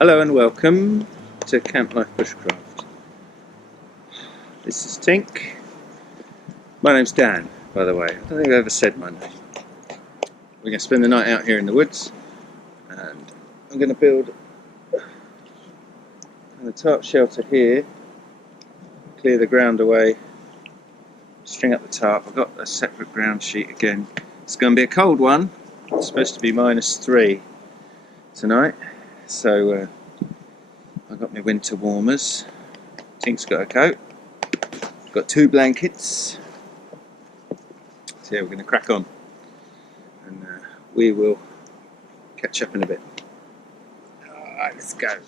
Hello and welcome to Camp Life Bushcraft. This is Tink. My name's Dan, by the way. I don't think I've ever said my name. We're going to spend the night out here in the woods, and I'm going to build a tarp shelter here, clear the ground away, string up the tarp. I've got a separate ground sheet again. It's going to be a cold one. It's supposed to be -3 tonight, so I've got my winter warmers. Tink's got a coat. Got 2 blankets. So yeah, we're going to crack on, and we will catch up in a bit. Alright, let's go.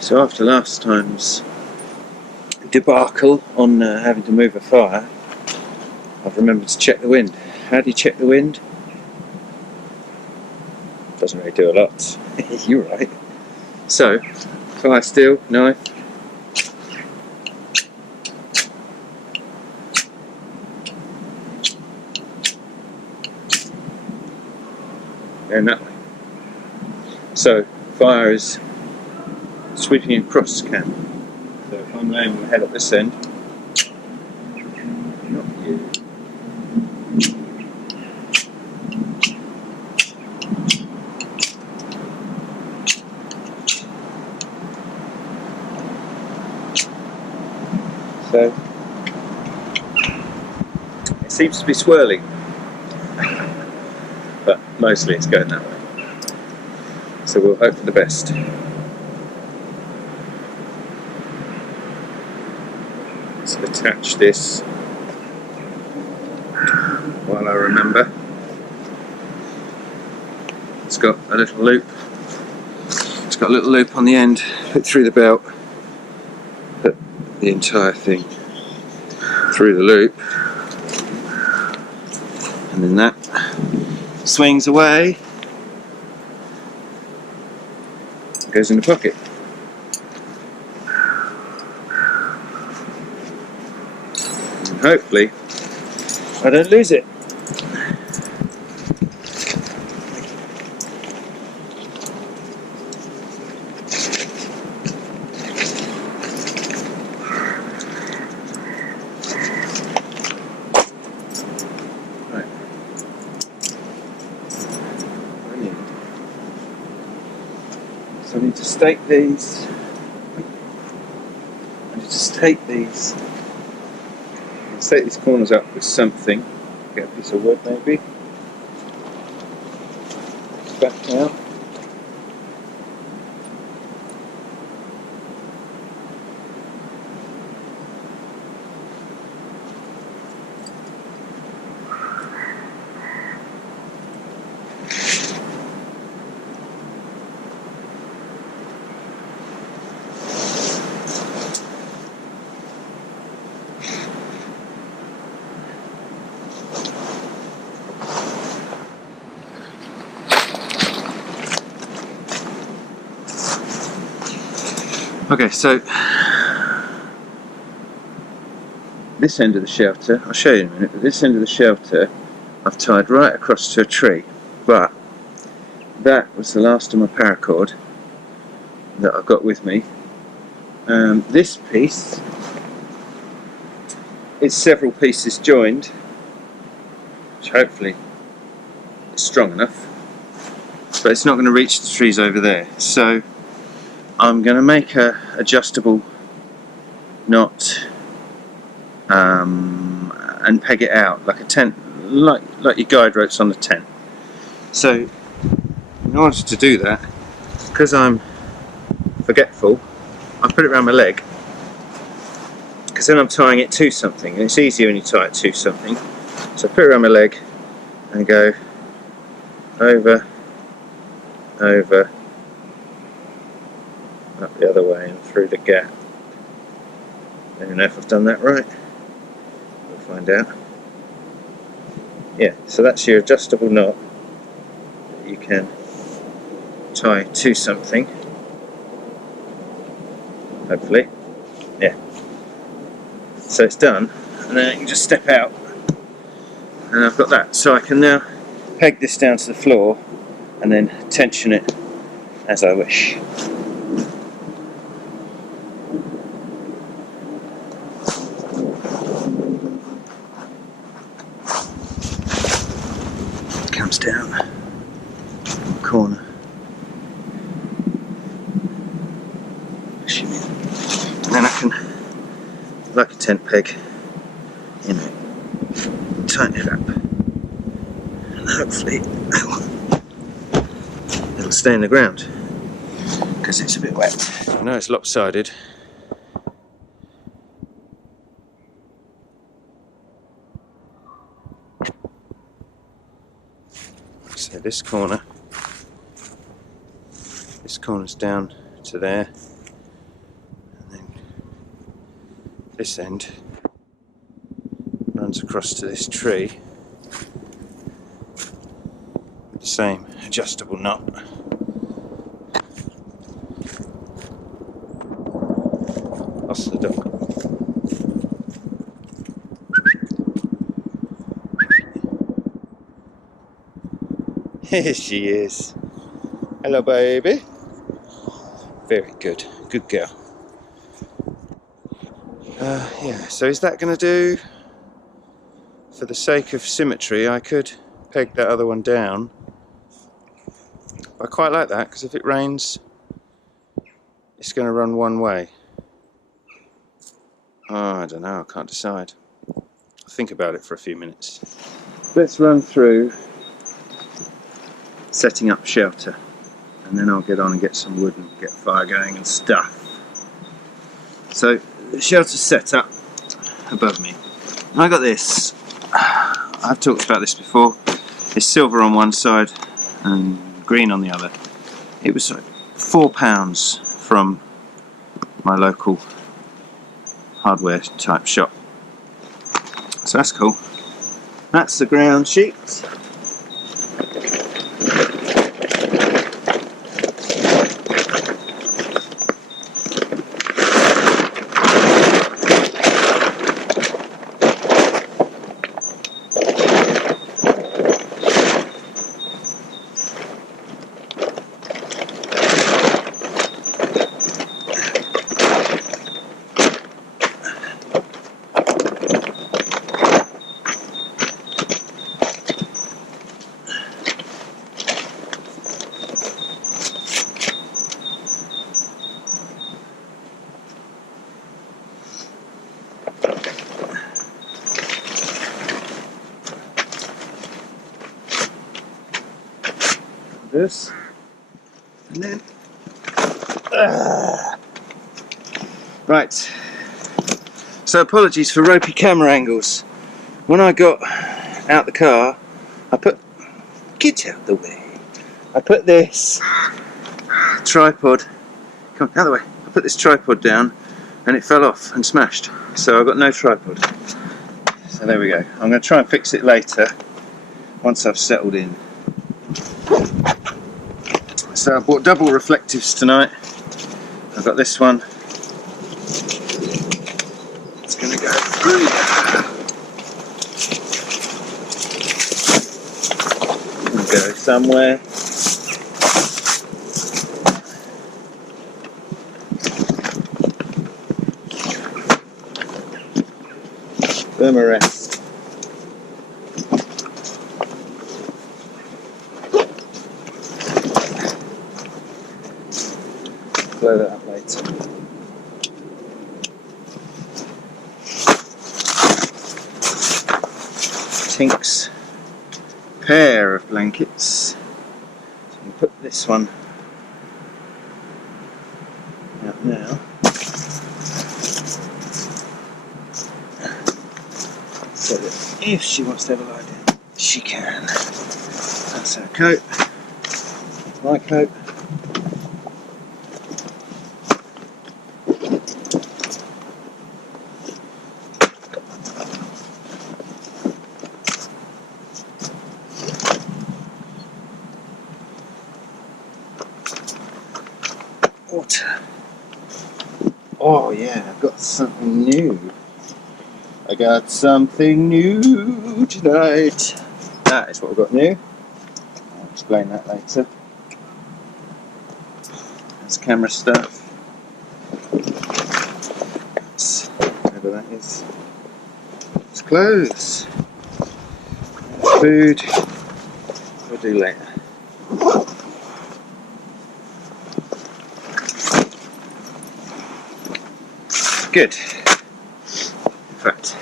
So after last time's debacle on having to move a fire, I've remembered to check the wind. How do you check the wind? Doesn't really do a lot. You're right. So, fire steel, knife. Going that way. So, fire is sweeping across camp. So if I'm laying my head at this end, not you. So it seems to be swirling, but mostly it's going that way. So we'll hope for the best. Let's attach this while I remember. It's got a little loop. It's got a little loop on the end. Put through the belt. Put the entire thing through the loop, and then that swings away. Goes in the pocket. And hopefully I don't lose it. stake these. And just take these. Stake these corners up with something. Get a piece of wood maybe. Back down. Okay, so this end of the shelter, I'll show you in a minute, but this end of the shelter I've tied right across to a tree, but that was the last of my paracord that I've got with me. This piece is several pieces joined, which hopefully is strong enough, but it's not going to reach the trees over there. So I'm going to make a adjustable knot and peg it out like a tent, like your guide ropes on a tent. So in order to do that, because I'm forgetful, I put it around my leg, because then I'm tying it to something, and it's easier when you tie it to something. So I put it around my leg and go over, over, up the other way and through the gap. I don't know if I've done that right. We'll find out. Yeah, so that's your adjustable knot that you can tie to something. Hopefully. Yeah. So it's done, and then I can just step out, and I've got that. So I can now peg this down to the floor and then tension it as I wish. Comes down the corner. And then I can, like a tent peg, you know, tighten it up, and hopefully it'll stay in the ground, because it's a bit wet. I know it's lopsided. So this corner's down to there, and then this end runs across to this tree with the same adjustable knot. Lost the dog. Here she is. Hello, baby. Very good. Good girl. Yeah, so is that going to do? For the sake of symmetry, I could peg that other one down. I quite like that, because if it rains, it's going to run one way. Oh, I don't know, I can't decide. I'll think about it for a few minutes. Let's run through setting up shelter, and then I'll get on and get some wood and get a fire going and stuff. So the shelter's set up above me. And I got this. I've talked about this before. It's silver on one side and green on the other. It was like £4 from my local hardware type shop. So that's cool. That's the ground sheet. tinders. And then, right. So apologies for ropey camera angles. When I got out the car, get out the way. I put this tripod, come out of the way. I put this tripod down and it fell off and smashed. So I've got no tripod. So there we go. I'm going to try and fix it later once I've settled in. So I bought double reflectives tonight. I've got this one. It's going to go through. Go somewhere. Rest. Blow that up later. Tink's pair of blankets. So you can put this one out now. So that if she wants to have a lie down, she can. That's her coat. My coat. Water. Oh yeah, I've got something new. I got something new tonight. That is what we've got new. I'll explain that later. That's camera stuff. That's whatever that is. It's clothes. Food. We'll do later. Good. In fact,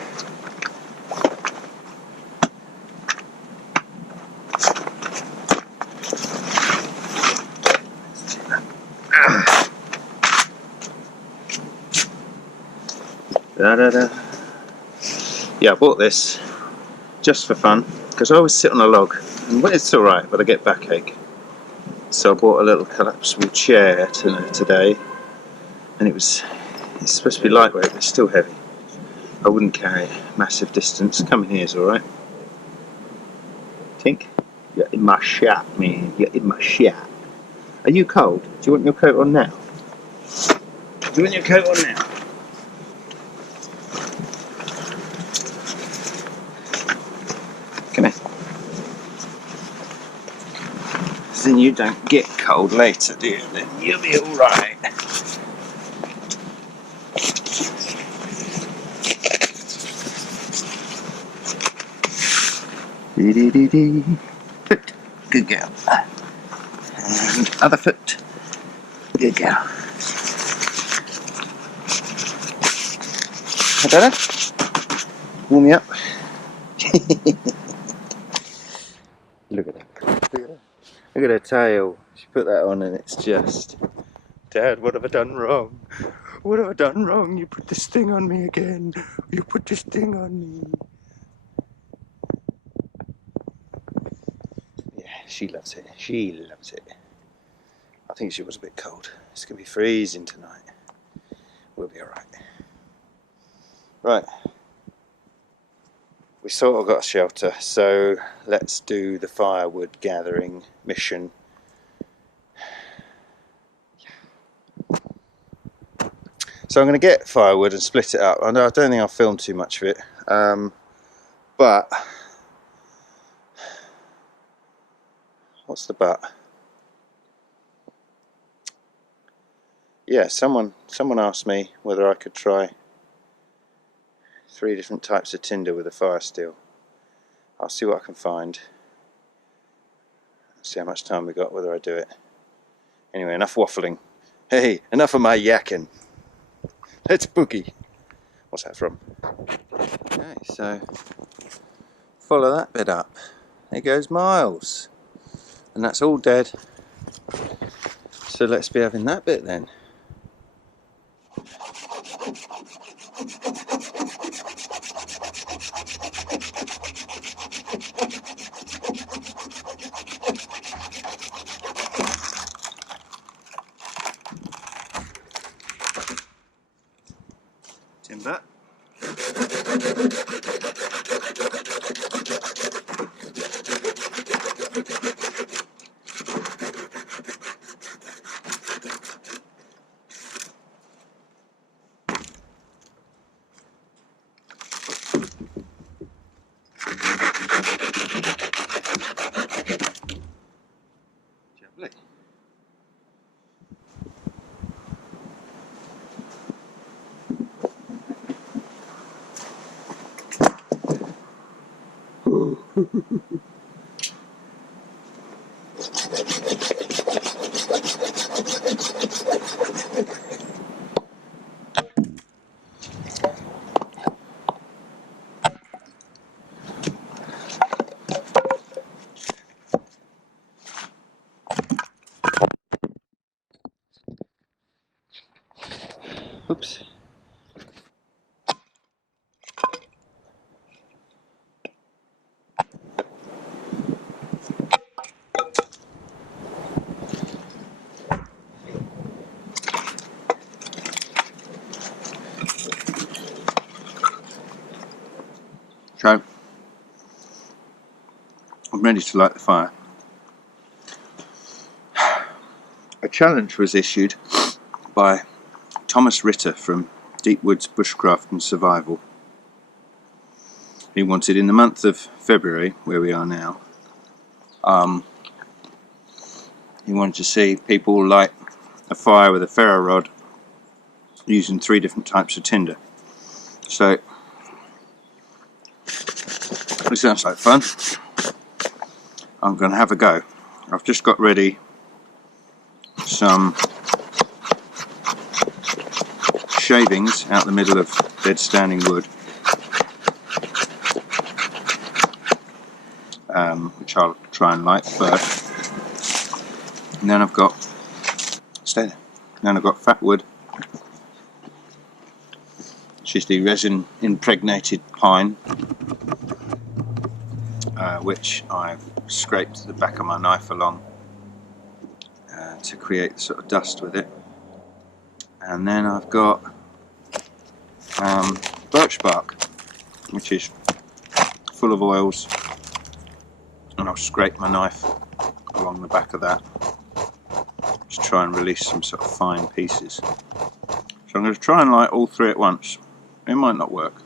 yeah, I bought this just for fun because I always sit on a log and it's alright, but I get backache. So I bought a little collapsible chair today, and it's supposed to be lightweight, but it's still heavy. I wouldn't carry massive distance. Coming here is alright. Tink, you're in my shop, man. You're in my shop. Are you cold? Do you want your coat on now? Do you want your coat on now? Come here. Then you don't get cold later, do you? Then you'll be alright. Foot, good girl. And other foot, good girl. Better? Warm me up. Look at that. Look at her tail. She put that on and it's just, Dad, what have I done wrong? What have I done wrong? You put this thing on me again. You put this thing on me. Yeah, she loves it. She loves it. I think she was a bit cold. It's going to be freezing tonight. We'll be alright. Right. We sort of got a shelter, so let's do the firewood gathering mission. So I'm going to get firewood and split it up. I don't think I'll film too much of it, but what's the but? Yeah, someone asked me whether I could try 3 different types of tinder with a fire steel. I'll see what I can find. See how much time we got, whether I do it. Anyway, enough waffling. Hey, enough of my yakking. Let's boogie. What's that from? Okay, so follow that bit up. There goes Miles. and that's all dead. So let's be having that bit then. Timber. Lovely. Oops. So, I'm ready to light the fire. A challenge was issued by Thomas Ritter from Deep Woods Bushcraft and Survival. He wanted, in the month of February, where we are now, he wanted to see people light a fire with a ferro rod using 3 different types of tinder. So, it sounds like fun. I'm going to have a go. I've just got ready some shavings out the middle of dead standing wood, which I'll try and light first. And then I've got fat wood, which is the resin impregnated pine, which I've scraped the back of my knife along to create the sort of dust with it. And then I've got birch bark, which is full of oils, and I'll scrape my knife along the back of that to try and release some sort of fine pieces. So I'm going to try and light all 3 at once. It might not work.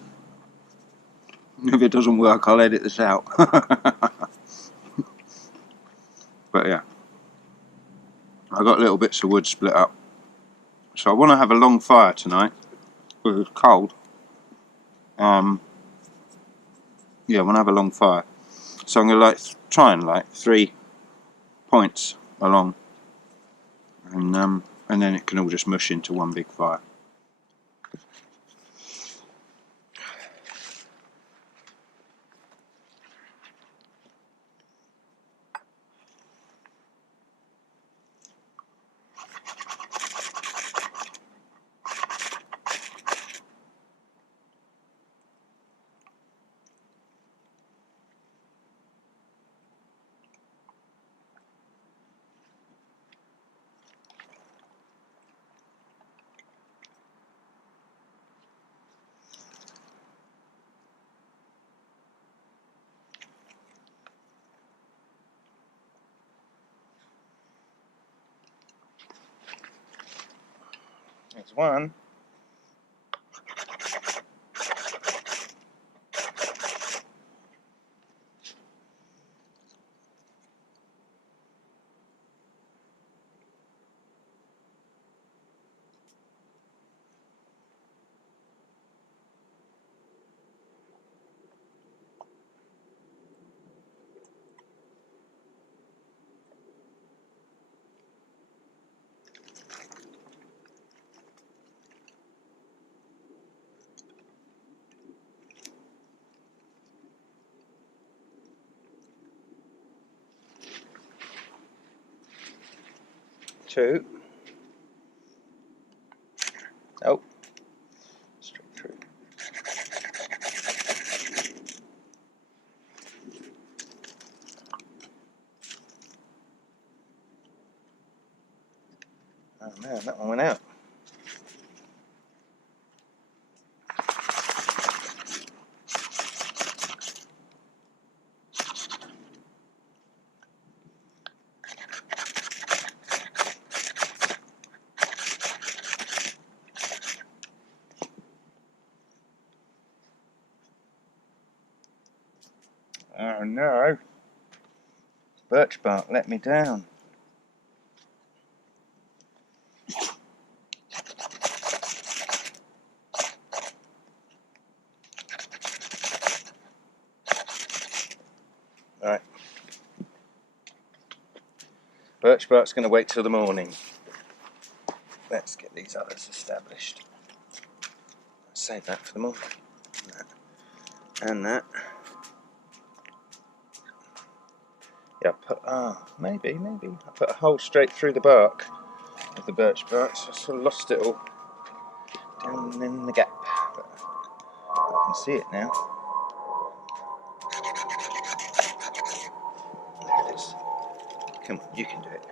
If it doesn't work, I'll edit this out. But yeah, I got little bits of wood split up. So I want to have a long fire tonight, because it's cold. Yeah, I want to have a long fire. So I'm going to try and light 3 points along, and then it can all just mush into one big fire. There's one. 2. Oh, straight through. Oh man, that one went out. Oh no, birch bark let me down. Right, birch bark's going to wait till the morning. Let's get these others established. Save that for the morning. And that. Yeah, maybe. I put a hole straight through the bark of the birch bark, so I sort of lost it all down in the gap. But I can see it now. There it is. Come on, you can do it.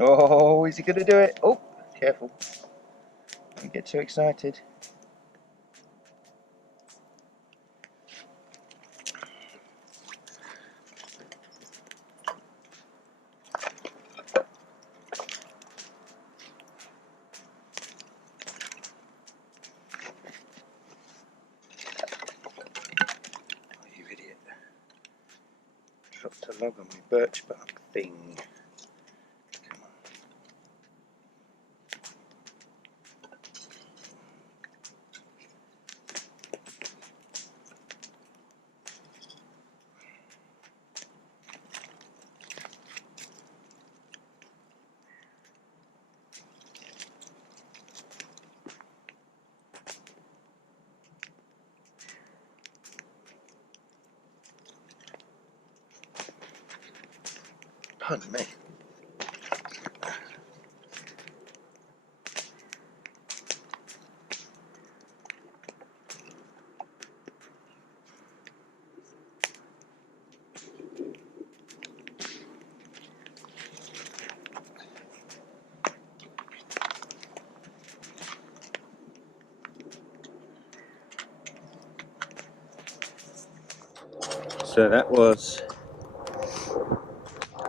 Oh, is he going to do it? Oh, careful. Don't get too excited. Oh, you idiot. Dropped a log on my birch bark thing. Come on. Pardon me. So that was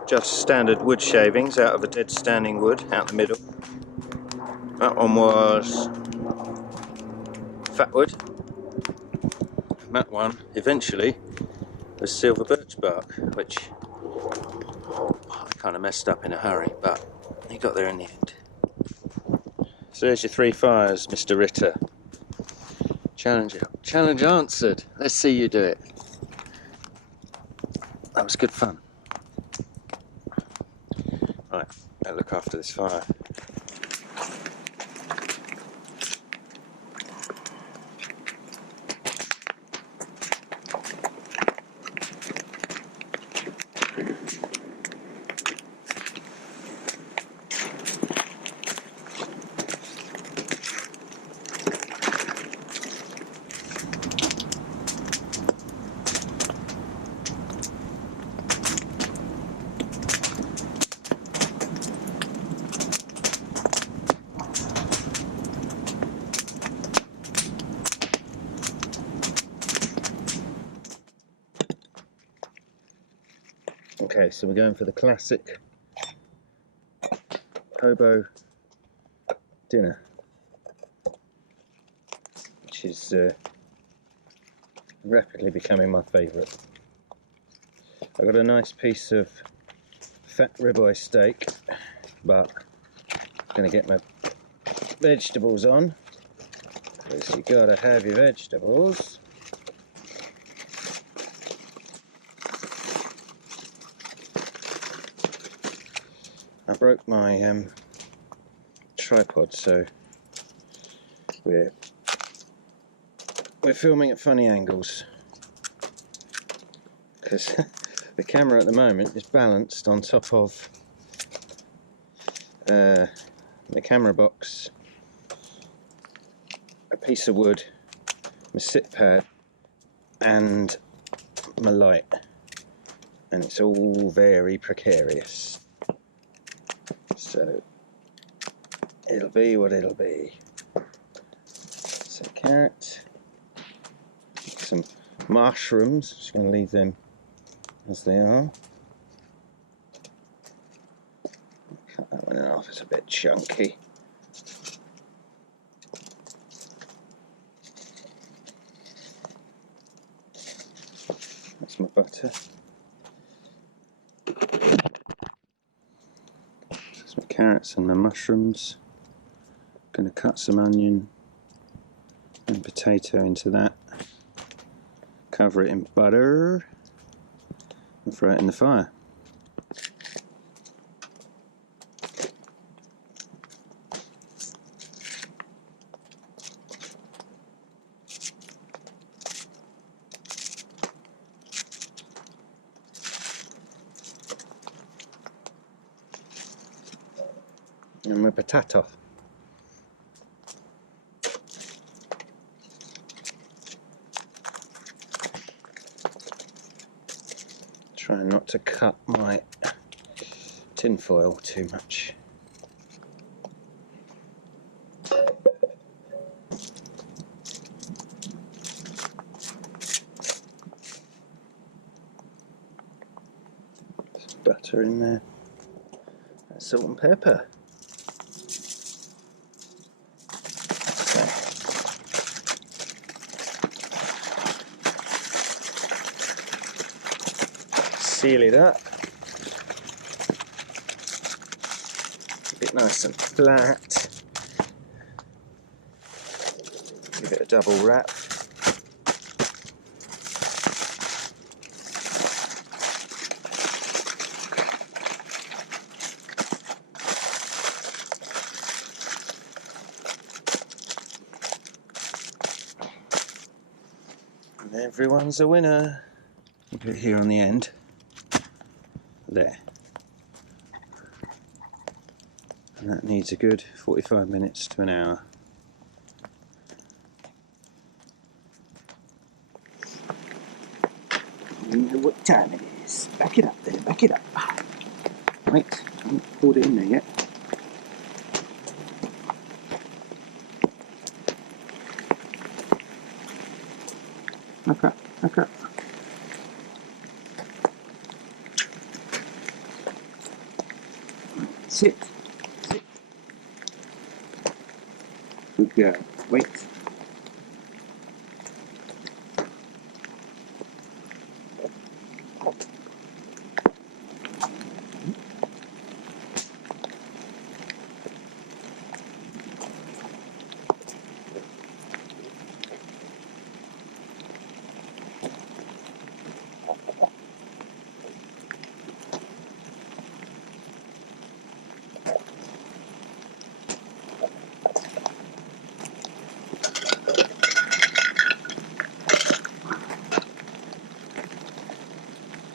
just standard wood shavings out of a dead standing wood out the middle. That one was fat wood. And that one eventually was silver birch bark, which I kind of messed up in a hurry, but he got there in the end. So there's your 3 fires, Mr. Ritter. Challenge answered. Let's see you do it. That was good fun. Right, I'll look after this fire. Okay, so we're going for the classic hobo dinner, which is rapidly becoming my favourite. I've got a nice piece of fat ribeye steak, but I'm going to get my vegetables on, because you got to have your vegetables. I broke my tripod, so we're we're filming at funny angles because the camera at the moment is balanced on top of the camera box, a piece of wood, my sit pad and my light, and it's all very precarious, so it'll be what it'll be. So carrot, some mushrooms, just going to leave them as they are. Cut that one in half, it's a bit chunky. That's my butter. That's my carrots and my mushrooms. Going to cut some onion and potato into that. Cover it in butter and throw it in the fire. And my potato. Try not to cut my tin foil too much. Some butter in there. Salt and pepper. Seal it up. Keep it nice and flat. Give it a double wrap. And everyone's a winner. Put it here on the end. There. And that needs a good 45 minutes to an hour. You know what time it is. Back it up there, back it up. Wait, I haven't poured it in there yet. Okay, okay. Sit. Sit. Good girl. Wait.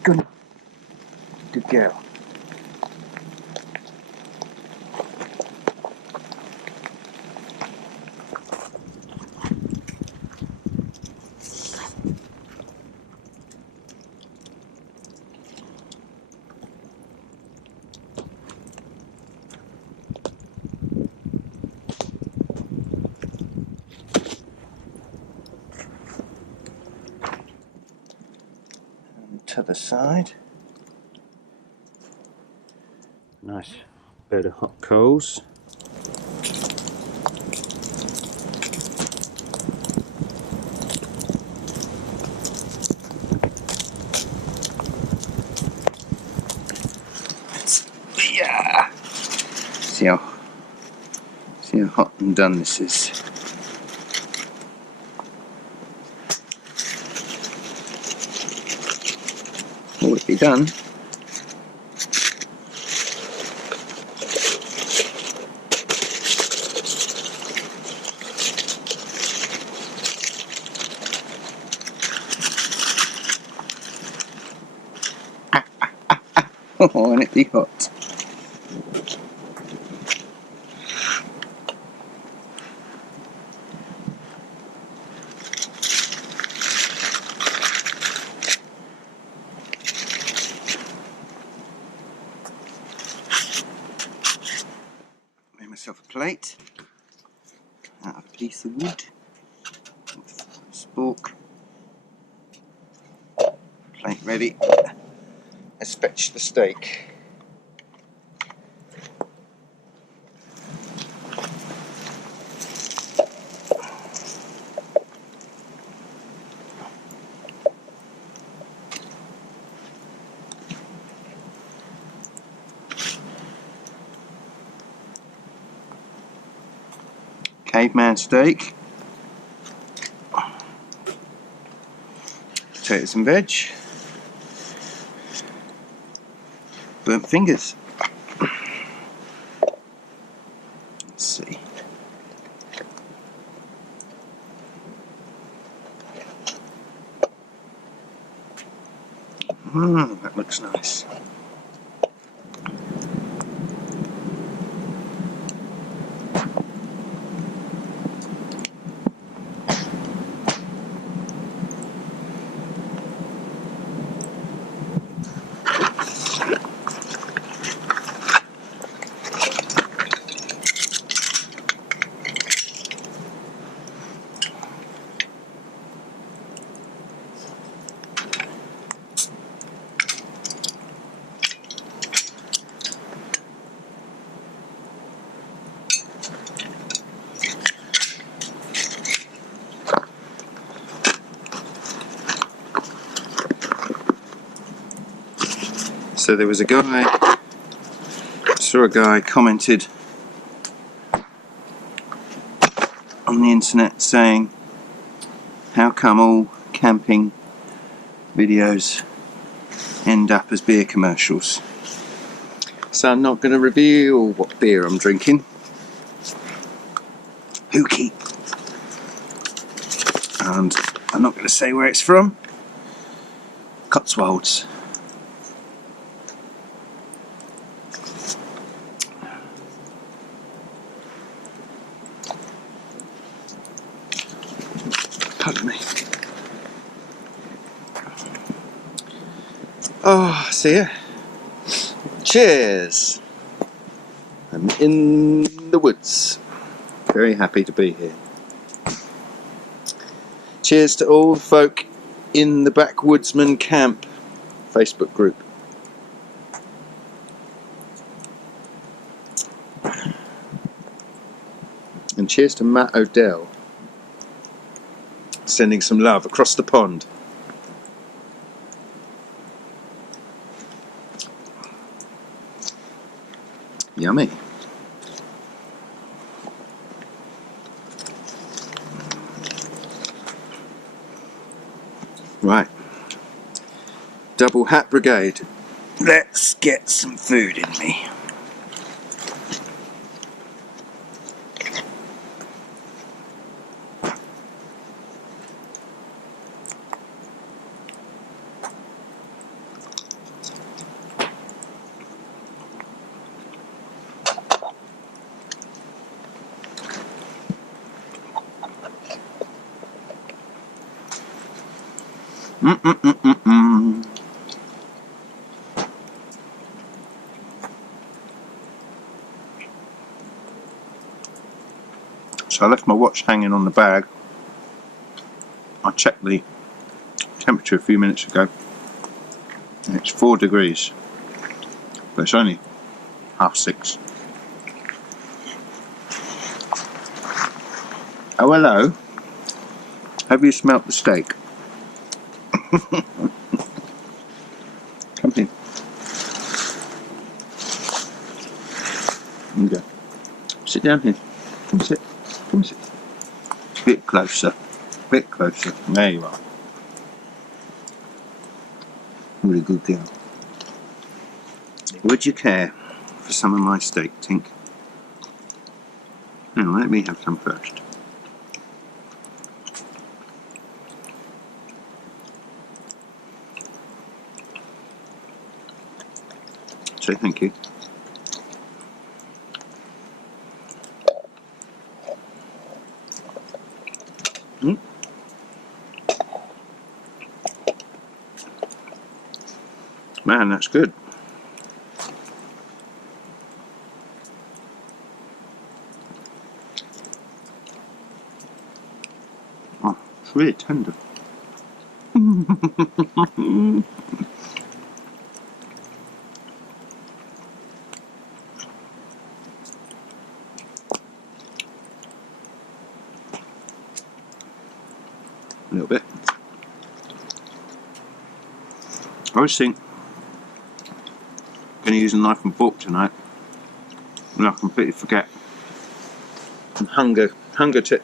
Good. Good girl. And to the side. Nice bed of hot coals. Yeah. See how hot and done this is. What would be done? Oh, and it be hot. Made myself a plate out of a piece of wood. Spork. Plate ready. Let's fetch the steak. Caveman steak. Potatoes and veg. Burnt fingers. Let's see. That looks nice. So there was a guy, saw a guy commented on the internet saying, how come all camping videos end up as beer commercials? So I'm not going to reveal what beer I'm drinking. Hookie. And I'm not going to say where it's from. Cotswolds. Pardon me. Oh, see ya. Cheers. I'm in the woods. Very happy to be here. Cheers to all the folk in the Backwoodsman Camp Facebook group. And cheers to Matt Odell, sending some love across the pond. Yummy. Right. Double hat brigade. Let's get some food in me. So I left my watch hanging on the bag. I checked the temperature a few minutes ago and it's 4 degrees, but it's only 6:30. Oh, hello. Have you smelt the steak? Come in. Okay. Sit down here. Come sit. Come sit. Bit closer. Bit closer. There you are. Really good girl. Would you care for some of my steak, Tink? Now let me have some first. Say thank you. Mm. Man, that's good. Oh, it's really tender. A little bit. I always think I'm going to use a knife and fork tonight, and I completely forget. And hunger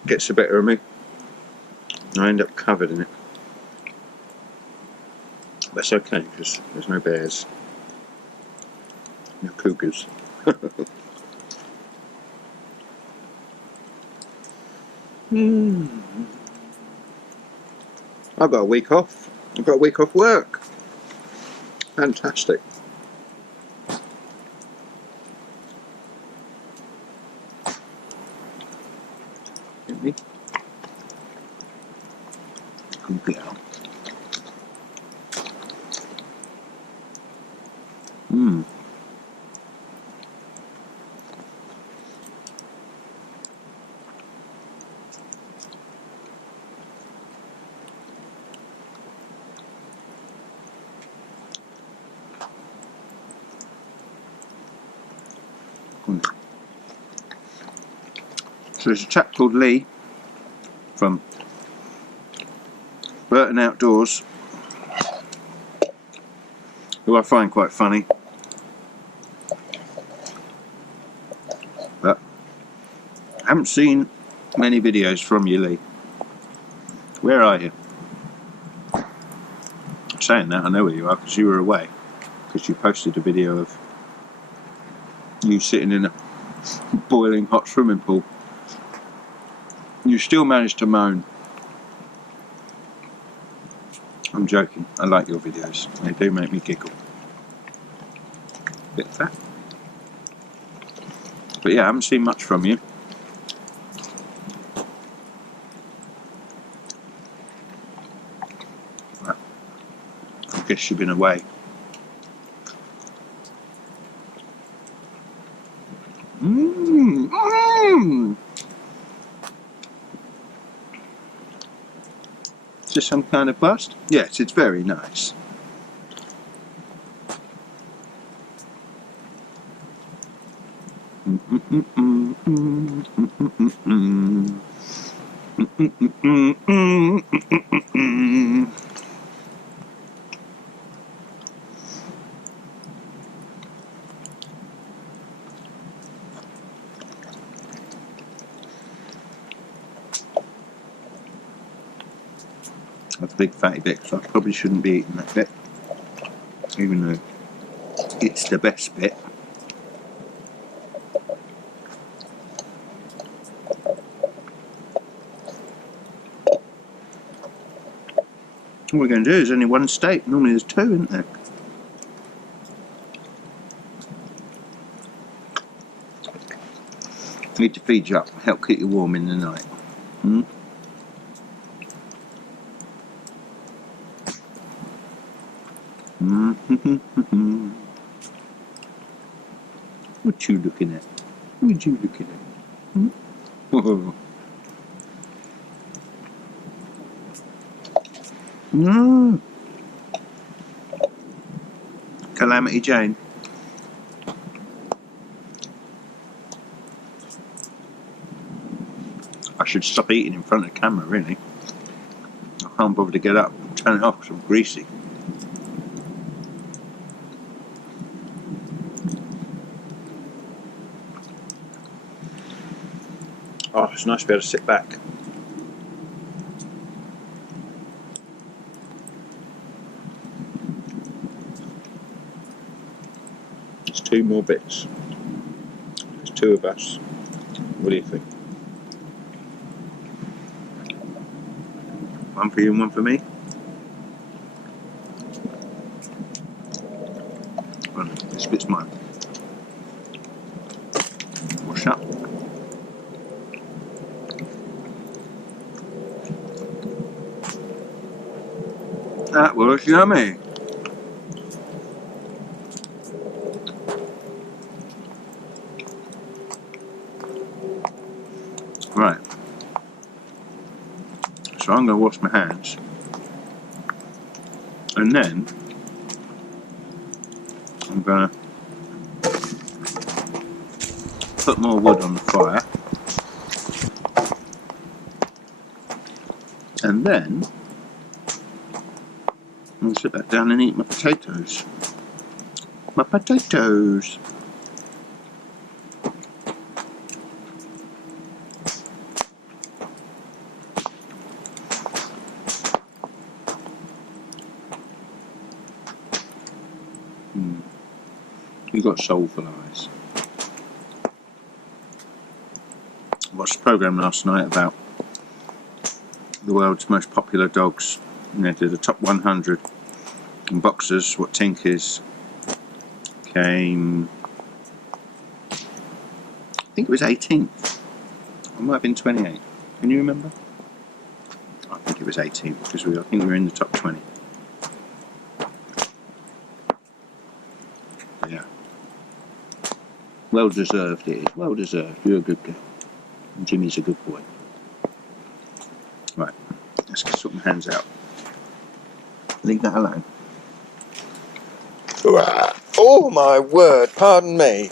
gets the better of me, and I end up covered in it. That's okay, because there's no bears, no cougars. I've got a week off. I've got a week off work. Fantastic. Good girl. Mmm. So there's a chap called Lee from Burton Outdoors, who I find quite funny, but I haven't seen many videos from you, Lee. Where are you? Saying that, I know where you are, because you were away, because you posted a video of you sitting in a boiling hot swimming pool. You still managed to moan. I'm joking. I like your videos. They do make me giggle. Bit fat. But yeah, I haven't seen much from you. But I guess you've been away. Mmm. Mmm. Is this some kind of bust? Yes, it's very nice. That's a big fatty bit, so I probably shouldn't be eating that bit, even though it's the best bit. All we're going to do is only one steak. Normally there's two, isn't there? Need to feed you up, help keep you warm in the night. Hmm? What you looking at? What you looking at? Hmm? Oh. No. Calamity Jane. I should stop eating in front of the camera, really. I can't bother to get up and turn it off because I'm greasy. Oh, it's nice to be able to sit back. There's two more bits. There's two of us. What do you think? One for you and one for me? Well, it's of it's mine. Wash up. That was yummy. Right. So I'm going to wash my hands. And then I'm going to put more wood on the fire. And then I'm going to sit back down and eat my potatoes. My potatoes. We've got soulful eyes. I watched a programme last night about the world's most popular dogs. And they did the top 100. And boxers, what Tink is, came, I think it was 18th. It might have been 28th. Can you remember? I think it was 18th because I think we were in the top 20. Yeah. Well deserved it is. Well deserved. You're a good girl. And Jimmy's a good boy. Right. Let's get sort my hands out. Leave that alone. Oh my word, pardon me.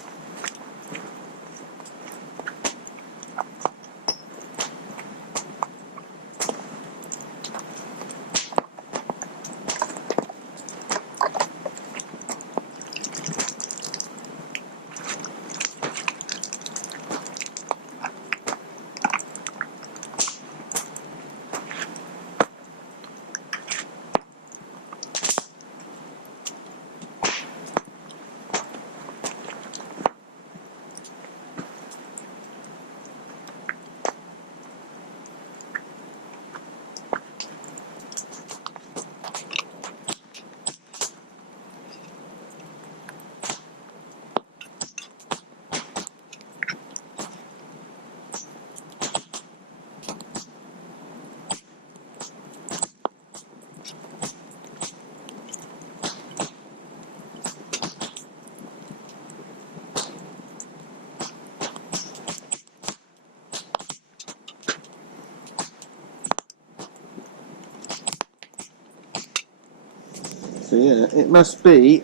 So yeah, it must be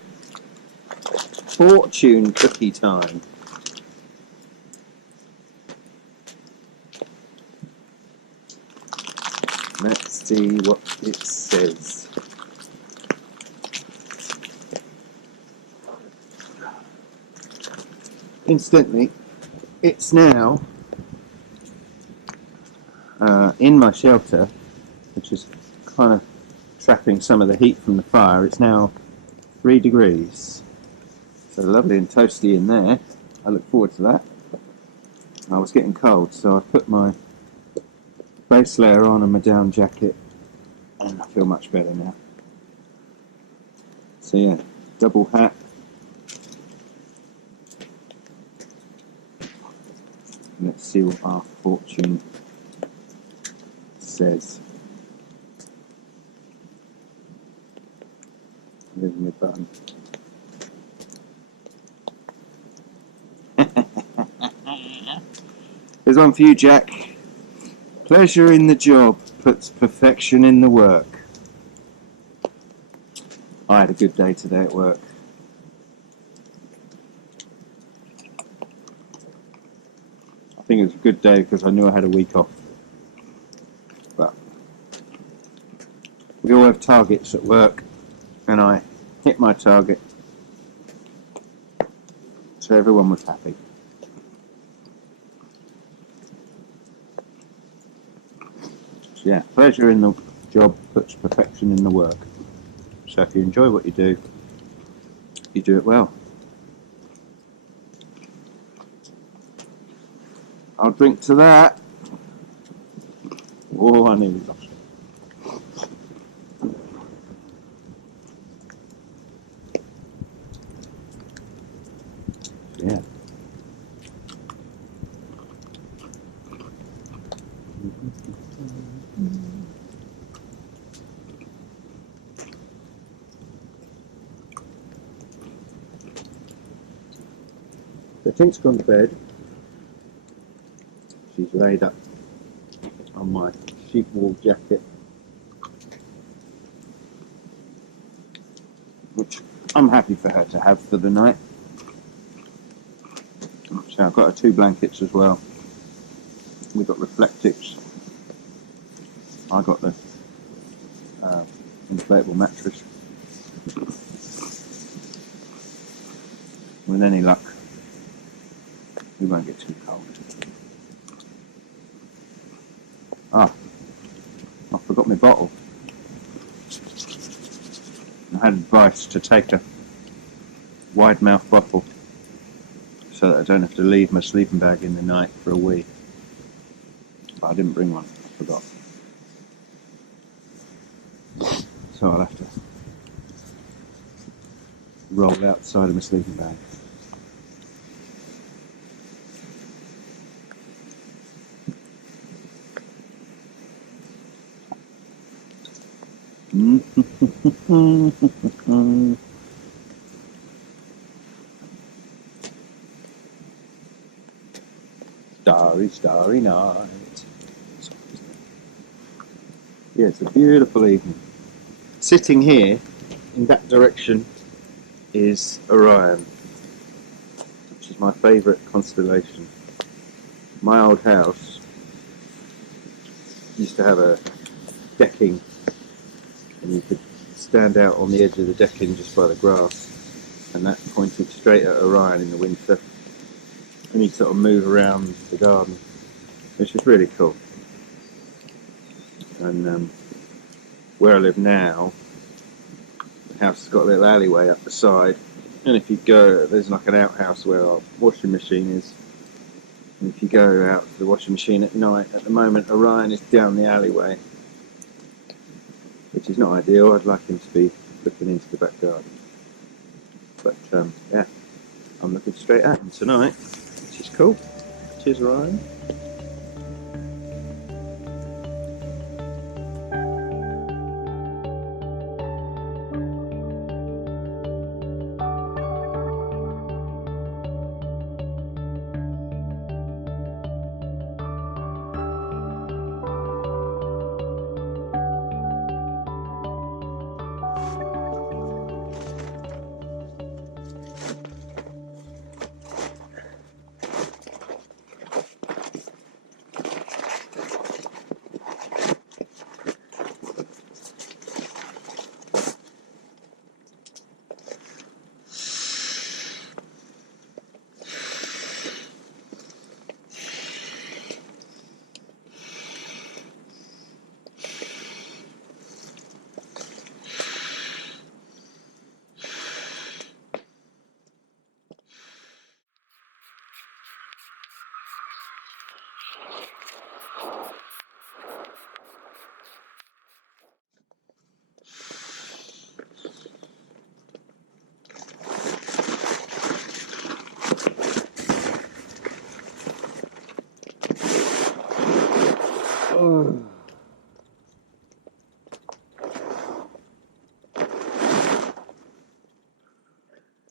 fortune cookie time. Let's see what it says. Instantly, it's now in my shelter, which is kind of trapping some of the heat from the fire. It's now 3 degrees. So lovely and toasty in there. I look forward to that. I was getting cold, so I put my base layer on and my down jacket, and I feel much better now. So yeah, double hat. Let's see what our fortune says. There's my button. There's one for you, Jack. Pleasure in the job puts perfection in the work. I had a good day today at work. I think it was a good day because I knew I had a week off. But we all have targets at work, and I hit my target. So everyone was happy. So yeah, pleasure in the job puts perfection in the work. So if you enjoy what you do it well. I'll drink to that. Oh, I nearly lost it. The Tink's gone to bed. She's laid up on my sheep wool jacket, which I'm happy for her to have for the night. So I've got her 2 blankets as well. We've got reflectives. I got the inflatable mattress. With any luck, we won't get too cold. Ah, I forgot my bottle. I had advice to take a wide mouth bottle so that I don't have to leave my sleeping bag in the night for a wee. But I didn't bring one, I forgot. So I'll have to roll outside of my sleeping bag. Starry, starry night. Yeah, it's a beautiful evening. Sitting here, in that direction, is Orion, which is my favourite constellation. My old house used to have a decking, and you could stand out on the edge of the decking just by the grass, and that pointed straight at Orion in the winter. And you'd sort of move around the garden, which is really cool. And where I live now, the house has got a little alleyway up the side, and if you go, there's like an outhouse where our washing machine is. And if you go out to the washing machine at night, at the moment Orion is down the alleyway, which is not ideal. I'd like him to be looking into the back garden. But yeah, I'm looking straight at him tonight, which is cool. Cheers, Orion.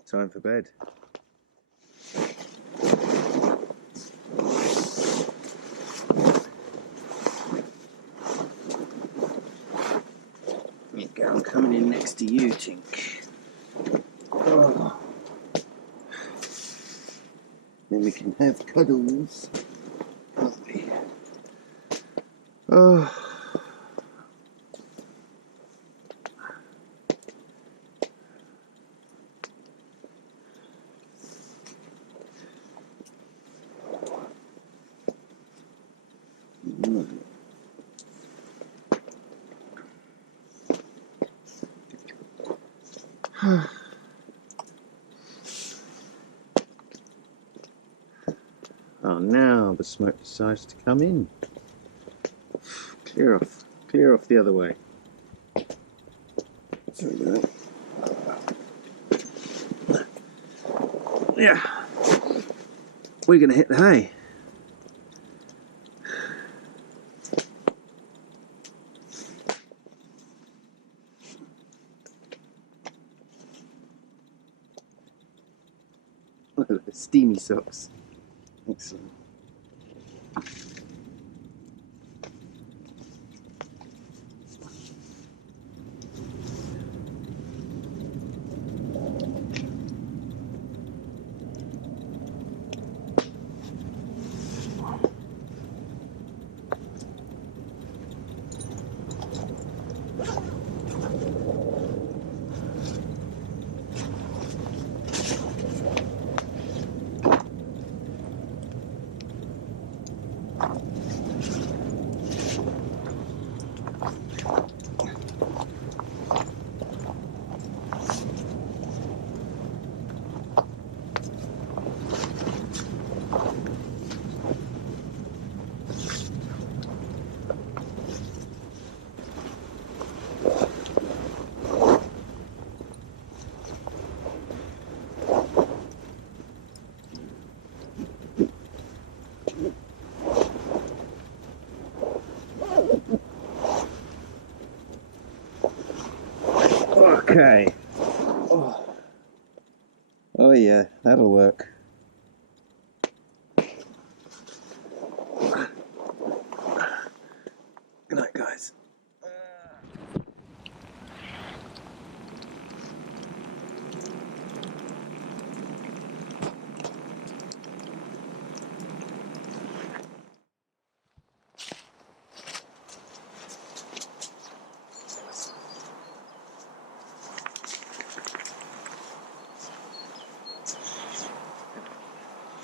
Time for bed. There you go, I'm coming in next to you, Tink. Oh. Then we can have cuddles. Oh. Oh, now the smoke decides to come in. Clear off the other way. Yeah, we're gonna hit the hay. steamy socks. Excellent. Okay. Oh yeah, that'll work. Good night, guys.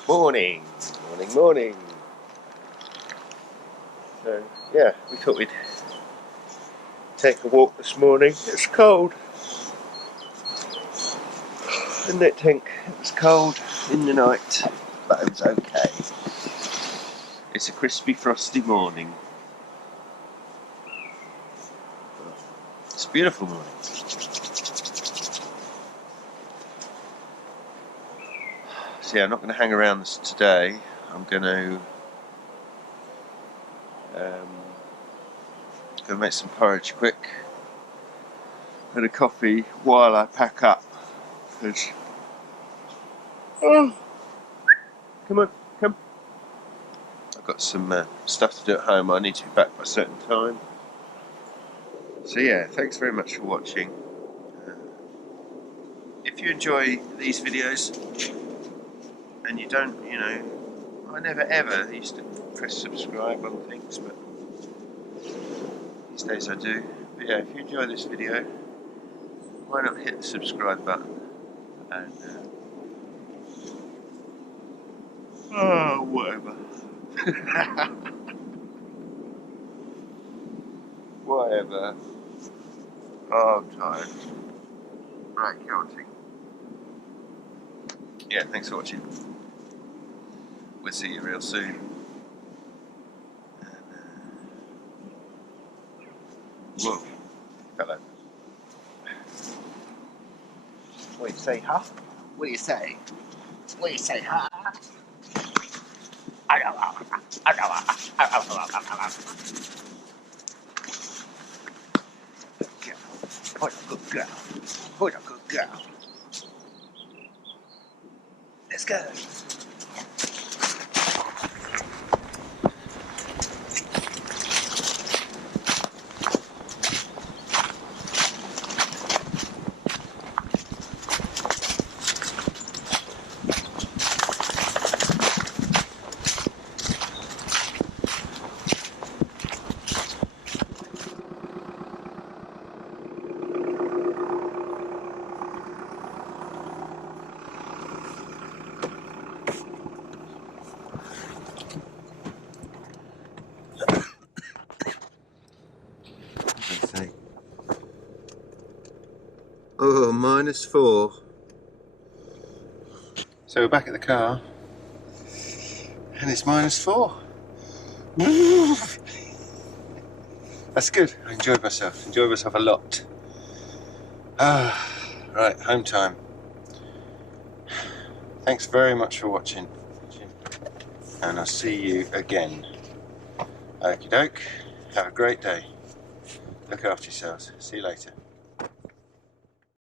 Morning, morning, morning. So yeah, we thought we'd take a walk this morning. It's cold, isn't it, Tink? It was cold in the night, but it was okay. It's a crispy, frosty morning. It's a beautiful morning. So yeah, I'm not going to hang around this today. I'm going to go make some porridge quick and a coffee while I pack up. Cause, oh, come on, come. I've got some stuff to do at home. I need to be back by a certain time. So yeah, thanks very much for watching. If you enjoy these videos and you don't, I never ever used to press subscribe on things, but these days I do. But yeah, if you enjoy this video, why not hit the subscribe button and whatever. Whatever. Oh, I'm tired. Right, counting. Yeah, thanks for watching. We'll see you real soon. Whoa, hello. What do you say, huh? What do you say? What do you say, huh? What a good girl. What a good girl. Let's go. Oh, -4. So we're back at the car, and it's -4. That's good. I enjoyed myself. Enjoyed myself a lot. Right, home time. Thanks very much for watching, and I'll see you again. Okie doke. Have a great day. Look after yourselves. See you later.